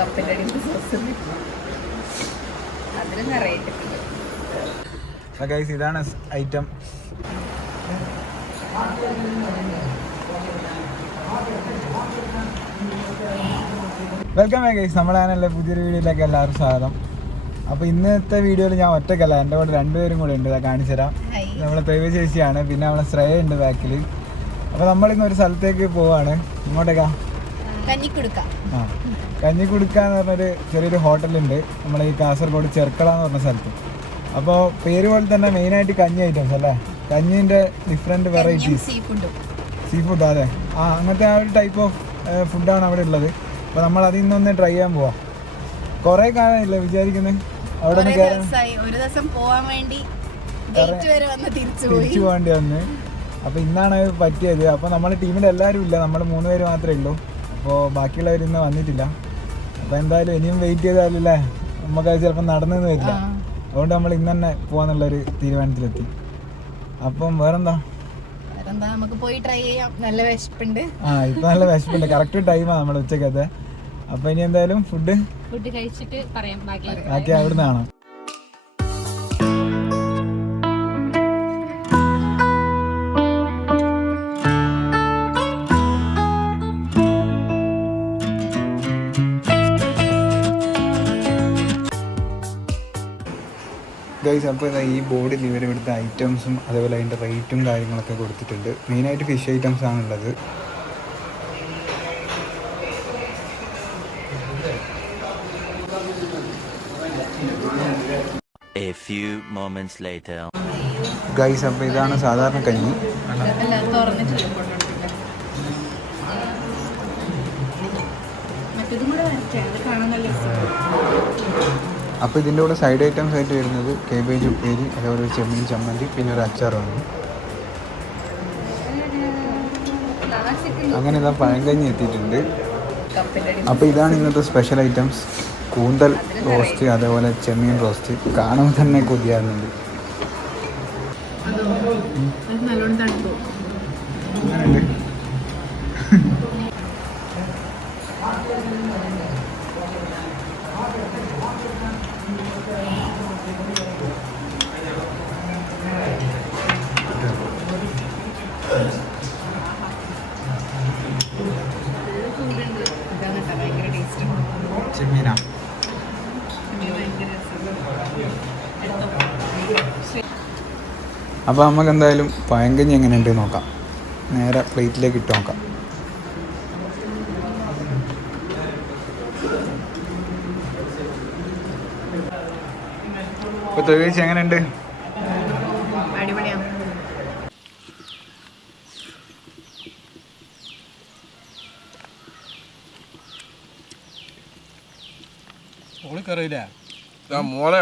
കപ്പൻ്റെ അടിയിൽ സോസ് അതിന് നിറയിട്ട്. ഇതാണ് ഐറ്റം. വെൽക്കം ഗൈസ്, നമ്മളാണല്ലേ പുതിയൊരു വീഡിയോയിലേക്ക് എല്ലാവരും സ്വാഗതം. അപ്പോൾ ഇന്നത്തെ വീഡിയോയിൽ ഞാൻ ഒറ്റക്കല്ല, എൻ്റെ കൂടെ രണ്ടുപേരും കൂടെ ഉണ്ട്. കാണിച്ചു തരാം. നമ്മളെ തേവ ചേച്ചിയാണ്, പിന്നെ നമ്മളെ ശ്രേയ ഉണ്ട് ബാക്കിൽ. അപ്പോൾ നമ്മളിന്ന് ഒരു സ്ഥലത്തേക്ക് പോവാണ്. ഇങ്ങോട്ടേക്കാ കഞ്ഞിക്കുടുക്ക എന്ന് പറഞ്ഞൊരു ചെറിയൊരു ഹോട്ടലുണ്ട് നമ്മളെ ഈ കാസർഗോഡ് ചെർക്കള എന്ന് പറഞ്ഞ സ്ഥലത്ത്. അപ്പോൾ പേര് പോലെ തന്നെ മെയിനായിട്ട് കഞ്ഞി ഐറ്റംസ് അല്ലേ, കഞ്ഞിൻ്റെ ഡിഫറെൻറ്റ് വെറൈറ്റീസ്, സീ ഫുഡ്. അതെ, അങ്ങനത്തെ ആ ഒരു ടൈപ്പ് ഓഫ് ഫുഡാണ് അവിടെ ഉള്ളത്. അപ്പോൾ നമ്മൾ അതിൽ നിന്നൊന്ന് ട്രൈ ചെയ്യാൻ പോവാം. കുറേ കാലമില്ല വിചാരിക്കുന്നത് അവിടെ ഒന്ന് കയറാൻ, തിരിച്ചു പോകേണ്ടി വന്ന്. അപ്പോൾ ഇന്നാണ് പറ്റിയത്. അപ്പോൾ നമ്മുടെ ടീമിൽ എല്ലാവരും ഇല്ല, നമ്മൾ 3 പേര് മാത്രമേ ഉള്ളൂ. അപ്പോൾ ബാക്കിയുള്ളവർ ഇന്ന് വന്നിട്ടില്ല. അപ്പോൾ എന്തായാലും ഇനിയും വെയിറ്റ് ചെയ്താലല്ലേ നമുക്കത് ചിലപ്പോൾ നടന്നെന്ന് വരില്ല. അതുകൊണ്ട് നമ്മൾ ഇന്ന് തന്നെ പോകാന്നുള്ളൊരു തീരുമാനത്തിലെത്തി. അപ്പം വേറെന്താ, നമുക്ക് പോയി ട്രൈ ചെയ്യാം. നല്ല വിശപ്പുണ്ട്. ഇപ്പൊ നല്ല വിശപ്പുണ്ട്. കറക്റ്റ് ടൈമാണ് നമ്മുടെ ഉച്ചക്കത്തെ. അപ്പൊ ഇനി എന്തായാലും ഫുഡ് കഴിച്ചിട്ട് പറയാം ബാക്കി അവിടുന്നാണ്. ഗൈസ്, അപ്പോൾ ഈ ബോർഡിൽ ഇവർ ഇവിടുത്തെ ഐറ്റംസും അതേപോലെ അതിൻ്റെ റേറ്റും കാര്യങ്ങളൊക്കെ കൊടുത്തിട്ടുണ്ട്. മെയിനായിട്ട് ഫിഷ് ഐറ്റംസ് ആണുള്ളത്. ഗൈസ്, അപ്പോൾ ഇതാണ് സാധാരണ കഞ്ഞി. അപ്പോൾ ഇതിൻ്റെ കൂടെ സൈഡ് ഐറ്റംസ് ആയിട്ട് വരുന്നത് കേബേജ് ഉപ്പേരി, അതേപോലെ ഒരു ചെമ്മീൻ ചമ്മന്തി, പിന്നെ ഒരു അച്ചാറാണ്. അങ്ങനെ ഇതാ പഴങ്കഞ്ഞി എത്തിയിട്ടുണ്ട്. അപ്പോൾ ഇതാണ് ഇന്നത്തെ സ്പെഷ്യൽ ഐറ്റംസ്. കൂന്തൽ റോസ്റ്റ്, അതേപോലെ ചെമ്മീൻ റോസ്റ്റ്. കാണുമ്പോൾ തന്നെ കൊതിയാകുന്നുണ്ട്. അങ്ങനെയുണ്ട്. ചെമ്മീനാ. അപ്പോൾ നമുക്ക് എന്തായാലും പഴങ്കഞ്ഞി എങ്ങനെയുണ്ട് നോക്കാം. നേരെ പ്ലേറ്റിലേക്ക് ഇട്ട് നോക്കാം. ഇപ്പോൾ തൊഴിച്ച് എങ്ങനെയുണ്ട്? അടിപൊളിയാണ്. പൊളിക്കറിയില്ലേ മോളെ,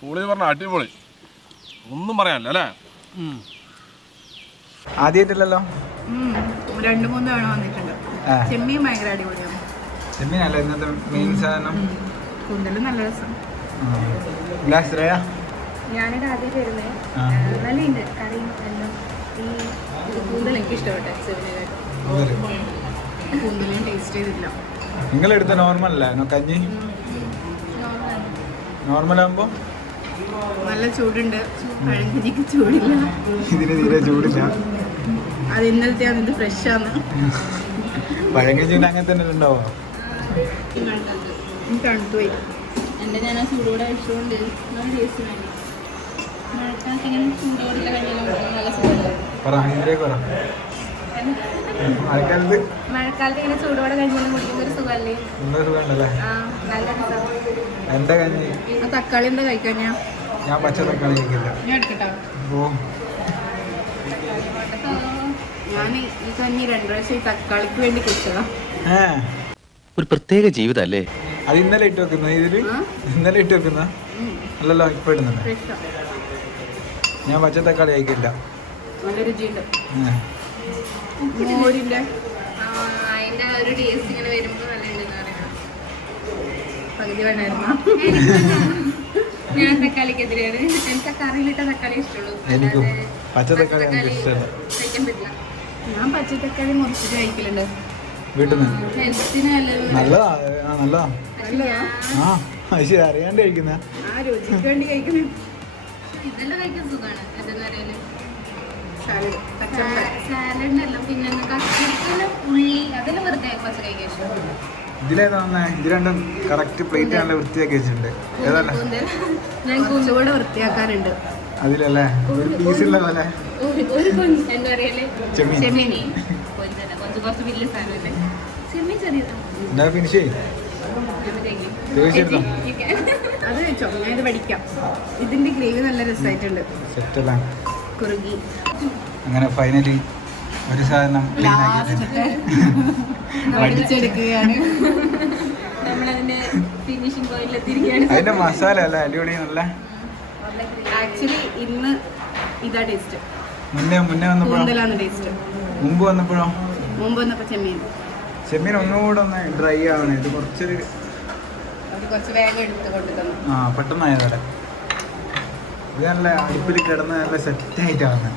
പൊളി പറഞ്ഞ അടിപൊളി, ഒന്നും പറയാനില്ല അല്ലേ? ആദ്യമായിട്ടില്ലല്ലോ, 2-3 തവണ വന്നിട്ടുണ്ട്. ചെമ്മീൻ ഭയങ്കര അടിപൊളിയാണ്. ചെമ്മീനല്ല ഇന്നത്തെ മെയിൻ സാധനം. കൂന്തലും നല്ല രസം. ഞാനിത് ആദ്യം വരുന്നേ നല്ലുണ്ട് കറിയും എല്ലാം. ഈ കൂന്തൽ എനിക്ക് ഇഷ്ടപ്പെട്ടെ. കൂന്തലും ടേസ്റ്റ് ചെയ്തില്ല. നിങ്ങളെടുത്ത നോർമൽ അല്ല കഞ്ഞി? നോർമലാകുമ്പോൾ നല്ല ചൂടുണ്ട്, പഴങ്കഞ്ഞിക്ക് ചൂടില്ല. ഇതിന് തീരെ ചൂടില്ല. അത് ഇന്നലത്തെ ഇത് ഫ്രഷാണ്. പഴങ്കഞ്ഞി അങ്ങനെ തന്നെ ഉണ്ടാവോ? തണുത്തുപോയി. എൻ്റെ ഞാൻ ആ ചൂടോടെ കഴിച്ചുകൊണ്ട് നല്ല ടേസ്റ്റ് വേണ്ടി മഴക്കാലത്ത് ഇങ്ങനെ ചൂടോടുള്ള കഞ്ഞിയെല്ലാം നല്ല സുഖമല്ലേ? മഴക്കാലത്ത് ഇങ്ങനെ ചൂടോടെ കഞ്ഞിയെല്ലാം കുടിക്കുന്ന ഒരു സുഖമല്ലേ? സുഖമുണ്ടല്ലേ? നല്ല എൻ്റെ കഞ്ഞി തക്കാളി എന്താ കഴിക്കാൻ? ഞാൻ പച്ച തക്കാളി കഴിക്കില്ല. ഞാൻ എടുക്കട്ടോ? ഞാൻ ഈ കഞ്ഞി 2 പ്രാവശ്യം ഈ തക്കാളിക്ക് വേണ്ടി കുടിച്ചതാ. ഒരു പ്രത്യേക ജീവിതം അല്ലേ അത്? ഇന്നലെ ഇട്ട് വെക്കുന്ന ഇതില്? ഇന്നലെ ഇട്ട് വെക്കുന്ന അല്ലല്ലോ, ഇപ്പൊ ഇടുന്നുണ്ട്. ഞാൻ പച്ച തക്കാളി കഴിക്കില്ല. നല്ല രുചിയുണ്ട്. മോരില്ല, അതിൻ്റെ ഒരു ടേസ്റ്റ് ഇങ്ങനെ വരുമ്പോൾ നല്ല ഉണ്ടെന്ന് പറയുന്നത്. പകുതി വേണമായിരുന്നു. ഞാൻ തക്കാളിക്കെതിരെയാണ്. എനിക്ക് കറിയിലിട്ട തക്കാളി ഇഷ്ടമുള്ളൂ. എനിക്കും പച്ച തക്കാളി ഇഷ്ടമല്ല. കഴിക്കാൻ പറ്റില്ല. ഞാൻ പച്ചത്തക്കാളി മുറിച്ചിട്ട് കഴിക്കലുണ്ട്. വീട്ടിൽ നിന്ന് ഹെൽത്തിന് നല്ലത്. നല്ലതാ. നല്ലതാ. നല്ലതാ. ആ അത് ശരി, അറിയാണ്ട് കഴിക്കുന്ന. ആ രുചിക്ക് വേണ്ടി കഴിക്കുന്നത്. ഇതെല്ലാം കഴിക്കാൻ സുഖമാണ്. എന്തെന്ന് അറിയാല് പച്ചമുളക് സാലഡിനെല്ലാം പിന്നെ കഷ്ണത്തിന് ഉള്ളി അതെല്ലാം വെറുതെ കുറച്ച് കഴിക്കാൻ ഇഷ്ടം. ഇതിലേതാ വന്നേ? ഇത് രണ്ടും കറക്റ്റ് പ്ലേറ്റ് നല്ല വൃത്തിയാക്കി വെച്ചിട്ടുണ്ട്. ഏതല്ല ഞാൻ കുറച്ചുകൂടെ വൃത്തിയാക്കാനുണ്ട്. അതിലല്ലേ ഒരു പീസുള്ള പോലെ ഒരു എന്താ പറയല് ചെമ്മീൻ. ചെമ്മീനി കുറച്ച് വലിയ സാധനമല്ലേ ചെമ്മീൻ ചെറിയതാണ്. എന്താ ഫിനിഷ് ചെയ്യും? തീർച്ചയായിട്ടും അത് വെച്ചോ, ഞാൻ ഇത് പഠിക്കാം. ഇതിന്റെ ഗ്രേവി നല്ല രസമായിട്ടുണ്ട്. സെറ്റല്ല. കുറുകി അങ്ങനെ ഫൈനലി ഒരു സാധനം ക്ലീൻ ആക്കിയിട്ടുണ്ട്. വടിച്ചെടുക്കുകയാണ്. നമ്മളതിന്റെ ഫിനിഷിംഗ് പോയിലെത്തിരിക്കുകയാണ്. അതിന്റെ മസാല അല്ല അടിപൊളി. നല്ല ആക്ച്വലി ഇന്ന് ഇതാ ടേസ്റ്റ്. മുന്നേ വന്നപ്പോഴോ? കൂടുതലാണ് ടേസ്റ്റ്. മുമ്പ് വന്നപ്പോഴോ? മുമ്പ് വന്നപ്പോ ചെമ്മീൻ ഒന്നുകൂടെ ഒന്ന് ഡ്രൈ ആവണേ. ഇത് കുറച്ചൊരു അത് കുറച്ച് വേഗം എടുത്ത് കൊണ്ടു തന്നു. പെട്ടെന്നായതല്ലേ. ഇത് നല്ല അടുപ്പിൽ കിടന്ന് നല്ല സെറ്റായിട്ടാവുന്നത്.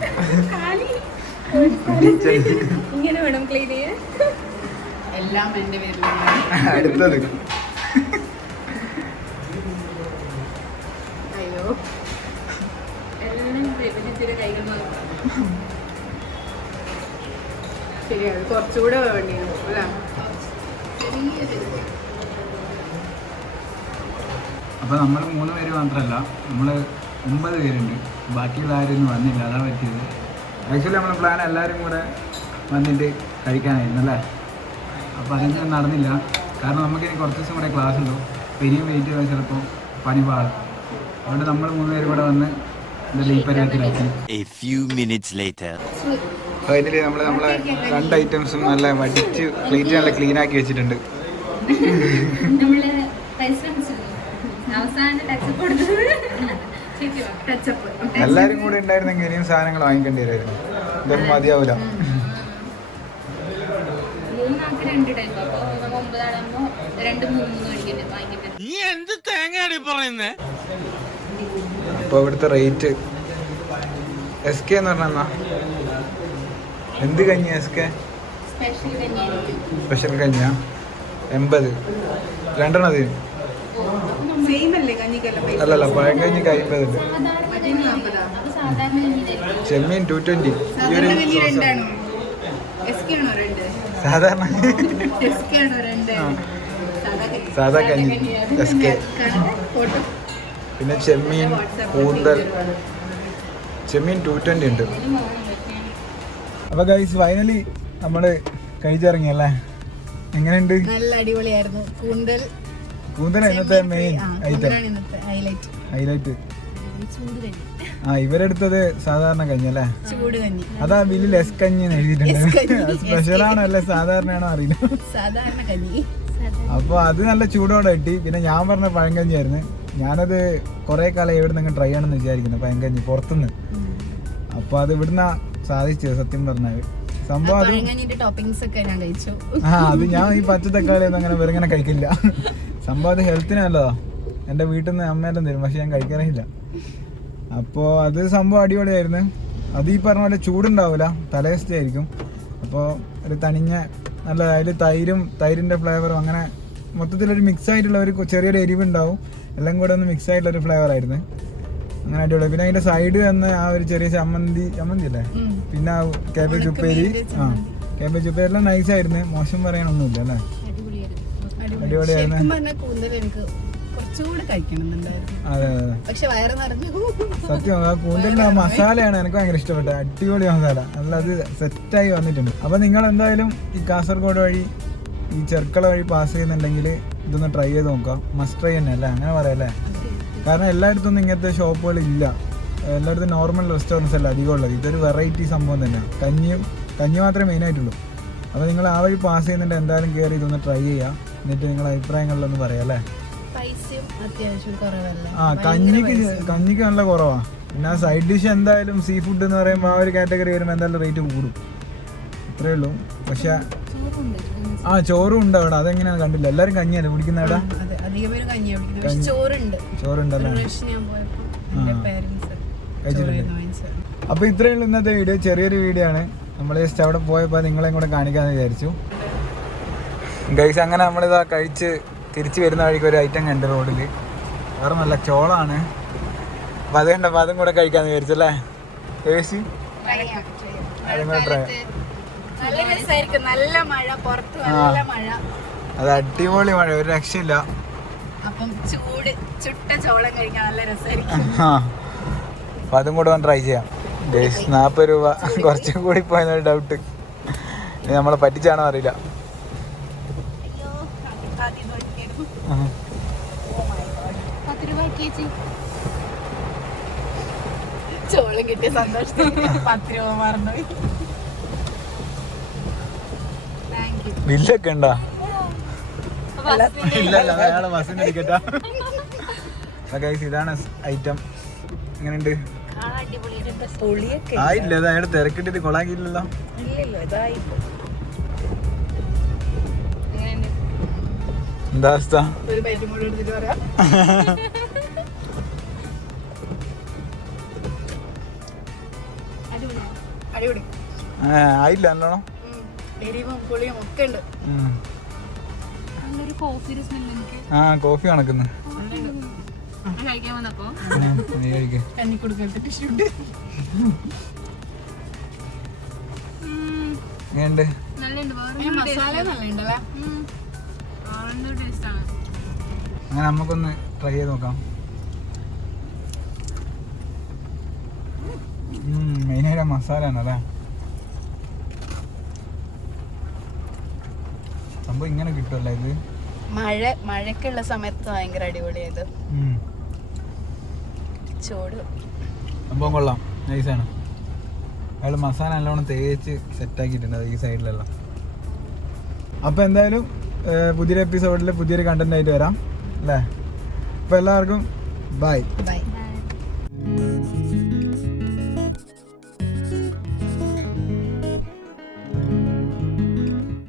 ഇങ്ങനെ വേണം ക്ലീൻ ചെയ്യാൻ. എല്ലാം എന്റെ പേരിലാണ്. അടുത്തത് അയ്യോ, എല്ലാം വിഭജിച്ചിട്ട് കൈകൾ നോക്കാം. ശരി, അത് കുറച്ചുകൂടെ വേണ്ടിയാണ് അല്ല. അപ്പോൾ നമ്മൾ 3 പേര് മാത്രമല്ല, നമ്മൾ 9 പേരുണ്ട്. ബാക്കിയുള്ള ആരും വന്നില്ല, അതാ പറ്റിയത്. ആക്ച്വലി നമ്മൾ പ്ലാൻ എല്ലാവരും കൂടെ വന്നിട്ട് കഴിക്കാനായിരുന്നു അല്ലേ. അപ്പോൾ അതൊന്നും നടന്നില്ല. കാരണം നമുക്കിനി കുറച്ച് ദിവസം കൂടെ ക്ലാസ് ഉണ്ടോ. അപ്പോൾ ഇനിയും വെയിറ്റ് ചെയ്താൽ ചിലപ്പോൾ പണി പാടും. അതുകൊണ്ട് നമ്മൾ 3 പേര് കൂടെ വന്ന് എന്തായാലും ഈ പരിപാടിയിലാക്കി. ഫൈനലി നമ്മളെ 2 ഐറ്റംസും നല്ല വടിച്ച് പ്ലേറ്റ് നല്ല ക്ലീൻ ആക്കി വെച്ചിട്ടുണ്ട്. നമ്മള് പരിശ്രമിച്ചു. അവസാനം ടച്ചപ്പ് കൊടുത്തത് ടച്ചപ്പ്. എല്ലാവരും കൂടെ ഉണ്ടായിരുന്നെങ്കിൽ ഇനിയും സാധനങ്ങൾ വാങ്ങിക്കേണ്ടി വരുമായിരുന്നു. ഇതൊന്നും മതിയാവില്ല. 3 ആൾക്ക് 2 ടൈപ്പ്. അപ്പോൾ നമ്മൾ 9 ആളാകുമ്പോൾ 2 3 വാങ്ങിക്കേണ്ടി. അപ്പോൾ ഇവിടുത്തെ റേറ്റ് SK എന്ന് പറഞ്ഞാൽ എന്ത് കഞ്ഞി? SK സ്പെഷ്യൽ കഞ്ഞിയായിരിക്കും. സ്പെഷ്യൽ കഞ്ഞിയാ 80. 2 അതിന്. സെയിം അല്ലേ കഞ്ഞിക്കെല്ലാം പൈസ? അല്ലല്ല, പഴങ്കഞ്ഞിക്ക് 50 ഉണ്ട്. സാധാരണ കഞ്ഞിയായിരിക്കും. ചെമ്മീൻ 220. സാധാരണ കഞ്ഞി 2 ആണോ? SK ആണോ 2? സാധാരണ SK ആണോ 2? സാധാ കഞ്ഞി SK. ഫോട്ടോ. പിന്നെ ചെമ്മീൻ കൂന്തൽ ചെമ്മീൻ 220 ഉണ്ട്. അപ്പോൾ ഗൈസ് ഫൈനലി നമ്മൾ കഴിച്ചിറങ്ങിയല്ലേ. എങ്ങനെയുണ്ട്? നല്ല അടിപൊളിയായിരുന്നു. കൂന്തൽ ഇന്നത്തെ മെയിൻ ഐറ്റം, ഹൈലൈറ്റ്. ഇവരെടുത്തത് സാധാരണ കഞ്ഞി അല്ലേ. ചൂട് കഞ്ഞി. അതാ ബില്ലിൽ എസ് കഞ്ഞി എഴുതിയിട്ടുണ്ട്. സ്പെഷ്യലാണോ അല്ലെ സാധാരണയാണോ അറിയില്ല. സാധാരണ കഞ്ഞി. അപ്പോൾ അത് നല്ല ചൂടോടെ കിട്ടി. പിന്നെ ഞാൻ പറഞ്ഞ പഴങ്കഞ്ഞി ആയിരുന്നു. ഞാനത് കുറേ കാലം എവിടെ നിന്ന് ട്രൈ ചെയ്യണമെന്ന് വിചാരിക്കുന്നു, പഴങ്കഞ്ഞി പുറത്തുനിന്ന്. അപ്പോൾ അത് ഇവിടുന്ന് സാധിച്ചത് സത്യം പറഞ്ഞാൽ. സംഭവം അത് അത് ഞാൻ ഈ പച്ച തക്കാളി ഒന്നും അങ്ങനെ വെറുങ്ങനെ കഴിക്കില്ല. സംഭവം അത് ഹെൽത്തിന് നല്ലതാ. എൻ്റെ വീട്ടിൽ നിന്ന് അമ്മയെല്ലാം തരും, പക്ഷെ ഞാൻ കഴിക്കാറില്ല. അപ്പോൾ അത് സംഭവം അടിപൊളിയായിരുന്നു. അത് ഈ പറഞ്ഞ പോലെ ചൂടുണ്ടാവില്ല, തലേദിവസത്തെ ആയിരിക്കും. അപ്പോൾ ഒരു തണിഞ്ഞ നല്ല അതിൽ തൈരിൻ്റെ ഫ്ലേവറും അങ്ങനെ മൊത്തത്തിലൊരു മിക്സ് ആയിട്ടുള്ള ഒരു ചെറിയൊരു എരിവുണ്ടാവും. എല്ലാം കൂടെ ഒന്ന് മിക്സ് ആയിട്ടുള്ളൊരു ഫ്ലേവറായിരുന്നു. അങ്ങനെ അടിപൊളി. പിന്നെ അതിൻ്റെ സൈഡ് വന്ന് ആ ഒരു ചെറിയ ചമ്മന്തി അല്ലേ, പിന്നെ ആ കാബേജ് ഉപ്പേരി. കാബേജ് ഉപ്പേരി എല്ലാം നൈസായിരുന്നു, മോശം പറയാനൊന്നുമില്ല അല്ലേ. അടിപൊളിയായിരുന്നു. അതെ സത്യം. ആ കൂന്തലിന്റെ ആ മസാലയാണ് എനിക്ക് ഭയങ്കര ഇഷ്ടപ്പെട്ടത്. അടിപൊളി മസാല, നല്ല അത് സെറ്റായി വന്നിട്ടുണ്ട്. അപ്പൊ നിങ്ങൾ എന്തായാലും ഈ കാസർഗോഡ് വഴി ഈ ചെർക്കള വഴി പാസ് ചെയ്യുന്നുണ്ടെങ്കിൽ ഇതൊന്ന് ട്രൈ ചെയ്ത് നോക്കാം. മസ്റ്റ് ട്രൈ തന്നെ അല്ലേ, അങ്ങനെ പറയാം അല്ലേ. കാരണം എല്ലായിടത്തും ഇങ്ങനത്തെ ഷോപ്പുകൾ ഇല്ല. എല്ലായിടത്തും നോർമൽ റെസ്റ്റോറൻറ്റ്സ് അല്ല അധികം ഉള്ളത്. ഇതൊരു വെറൈറ്റി സംഭവം തന്നെയാണ്. കഞ്ഞി മാത്രമേ മെയിനായിട്ടുള്ളൂ. അപ്പോൾ നിങ്ങൾ ആ വഴി പാസ് ചെയ്യുന്നുണ്ട് എന്തായാലും കയറി ഇതൊന്ന് ട്രൈ ചെയ്യുക. എന്നിട്ട് നിങ്ങളുടെ അഭിപ്രായങ്ങളിലൊന്ന് പറയാം അല്ലേ. കഞ്ഞിക്ക് നല്ല കുറവാണ്. പിന്നെ ആ സൈഡ് ഡിഷ് എന്തായാലും സീ ഫുഡ് എന്ന് പറയുമ്പോൾ ആ ഒരു കാറ്റഗറി വരുമ്പോൾ എന്തായാലും റേറ്റ് കൂടും, അത്രേ ഉള്ളൂ. പക്ഷെ ചോറും ഉണ്ട് അവിടെ. അതെങ്ങനെയാണ് കണ്ടില്ല, എല്ലാവരും കഞ്ഞിയല്ലേ കുടിക്കുന്ന അവിടെ. ചോറുണ്ടല്ലേ. അപ്പോൾ ഇത്രയുള്ള ഇന്നത്തെ വീഡിയോ. ചെറിയൊരു വീഡിയോ ആണ്. നമ്മൾ ജസ്റ്റ് അവിടെ പോയപ്പോൾ നിങ്ങളെയും കൂടെ കാണിക്കാമെന്ന് വിചാരിച്ചു. ഗൈസ് അങ്ങനെ നമ്മളിതാ കഴിച്ച് തിരിച്ചു വരുന്ന വഴിക്ക് ഒരു ഐറ്റം കണ്ട് റോഡിൽ. വേറെ നല്ല ചോളാണ്. അപ്പം അത് കണ്ടപ്പോൾ അതും കൂടെ കഴിക്കാമെന്ന് വിചാരിച്ചല്ലേ കേസി? അതും കൂടെ ട്രൈ. നല്ല രസമായിരിക്കും. നല്ല മഴ, പുറത്ത് നല്ല മഴ. അത് അടിപൊളി മഴ, ഒരു രക്ഷയില്ല. അപ്പം ചുട്ട ചോളം കഴിക്കാൻ നല്ല രസമായിരിക്കും. അപ്പം അതും കൂടെ ഒന്ന് ട്രൈ ചെയ്യാം. ഗൈസ് 40 രൂപ കുറച്ചും കൂടി പോയെന്നൊരു ഡൗട്ട്. ഇനി നമ്മളെ പറ്റിച്ചാണോ അറിയില്ല. ചോളം കിട്ടിയ സന്തോഷത്തിൽ 10 രൂപ മറന്നുപോയി. ബില്ലൊക്കെ ഉണ്ടോ? ഇല്ല അയാളെ ബസ്സിന് ടിക്കറ്റാ. ഗൈസ് ഇതാണ് ഐറ്റം. എങ്ങനെയുണ്ട്? ആയില്ല, അത് അയാൾ തിരക്കിട്ടിട്ട് കൊളാക്കിയില്ലല്ലോ. എന്താ അവസ്ഥ? ഒരു ബൈറ്റും കൂടെ എടുത്തിട്ട് പറയാം. അടിപൊളി. ആയില്ല നല്ലോണം. എരിവും പുളിയും ഒക്കെ ഉണ്ട്. കോഫി കണക്കുന്നു. കഴിക്കാൻ വന്നപ്പോ നീ കഴിക്ക്. കഞ്ഞി കൊടുക്കട്ടെ ടിഷ്യൂണ്ട്. എങ്ങനെയുണ്ട്? നല്ലുണ്ട്. മസാല നല്ല ഉണ്ടല്ലേ. വേറെ ടേസ്റ്റ് ആണ്. അങ്ങനെ നമുക്കൊന്ന് ട്രൈ ചെയ്ത് നോക്കാം. മെയിനായിട്ട് മസാല ആണല്ലേ സംഭവം. ഇങ്ങനെ കിട്ടുമല്ലേ ഇത്? മഴക്കുള്ള സമയത്ത് ഭയങ്കര അടിപൊളിയായത്. ചൂട് സംഭവം കൊള്ളാം, നൈസാണ്. അയാൾ മസാല നല്ലോണം തേച്ച് സെറ്റാക്കിയിട്ടുണ്ട് ഈ സൈഡിലെല്ലാം. അപ്പോൾ എന്തായാലും പുതിയൊരു എപ്പിസോഡിൽ പുതിയൊരു കണ്ടന്റ് ആയിട്ട് വരാം അല്ലേ? അപ്പോൾ എല്ലാവർക്കും ബൈ.